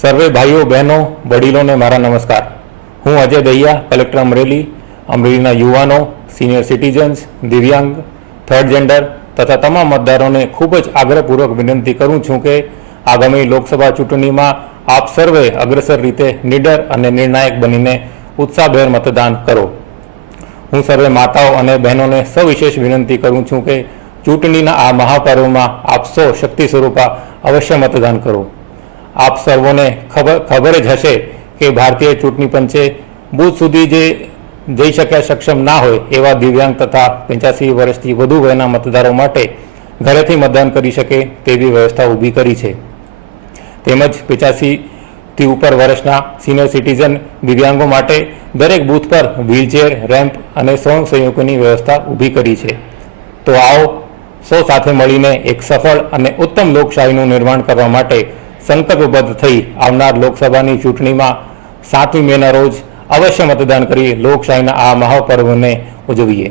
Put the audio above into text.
સર્વે ભાઈઓ, બહેનો, વડીલોને મારા નમસ્કાર. હું અજય દહિયા કલેક્ટર અમરેલી, અમરેલીના યુવાનો, સિનિયર સિટીઝન્સ, દિવ્યાંગ થર્ડ જેન્ડર તથા તમામ મતદારોને ખૂબ જ આગ્રહપૂર્વક વિનંતી કરું છું કે આગામી લોકસભા ચૂંટણીમાં આપ સર્વે અગ્રસર રીતે નીડર અને નિર્ણાયક બનીને ઉત્સાહભેર મતદાન કરો. હું સર્વે માતાઓ અને બહેનોને સવિશેષ વિનંતી કરું છું કે ચૂંટણીના આ મહાપર્વમાં આપ સૌ શક્તિ સ્વરૂપા અવશ્ય મતદાન કરો. આપ સર્વોને ખબર ખબર જ હશે કે ભારતીય ચૂંટણી પંચે બૂથ સુધી જે જઈ શક્યા સક્ષમ ના હોય એવા દિવ્યાંગ તથા પંચ્યાસી વર્ષથી વધુ વયના મતદારો માટે ઘરેથી મતદાન કરી શકે તેવી વ્યવસ્થા ઊભી કરી છે. તેમજ પચાસીથી ઉપર વર્ષના સિનિયર સિટીઝન દિવ્યાંગો માટે દરેક બૂથ પર વ્હીલચેર રેમ્પ અને સ્વયં સંયોગોની વ્યવસ્થા ઊભી કરી છે. તો આવો સૌ સાથે મળીને એક સફળ અને ઉત્તમ લોકશાહીનું નિર્માણ કરવા માટે સંકલ્પબદ્ધ થઈ આવનાર લોકસભાની ચૂંટણીમાં સાતમી મેના રોજ અવશ્ય મતદાન કરી લોકશાહીના આ મહાપર્વને ઉજવીએ.